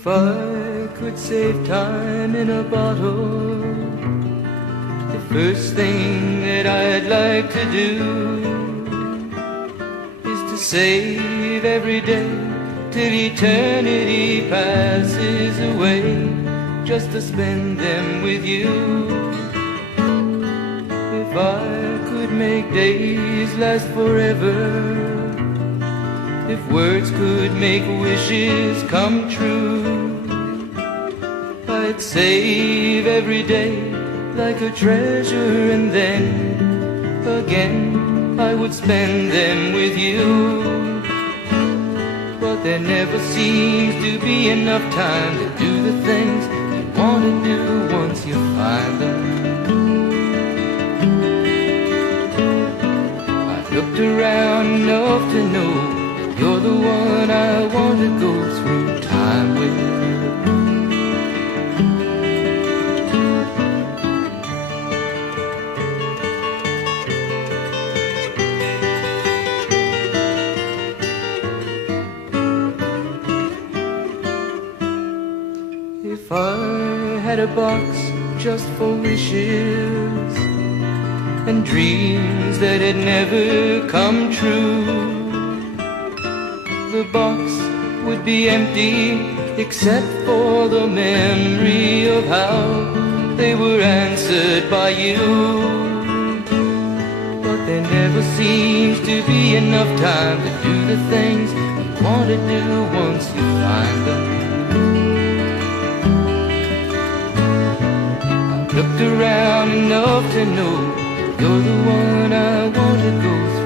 If I could save time in a bottle, the first thing that I'd like to do is to save every day till eternity passes away, just to spend them with you. If I could make days last forever, if words could make wishes come true, I'd save every day like a treasure, and then again I would spend them with you. But there never seems to be enough time to do the things you want to do once you find them. I've looked around enough to know you're the one I want to go through time with. If I had a box just for wishes and dreams that had never come true, the box would be empty except for the memory of how they were answered by you. But there never seems to be enough time to do the things you want to do once you find them. I've looked around enough to know you're the one I want to go through.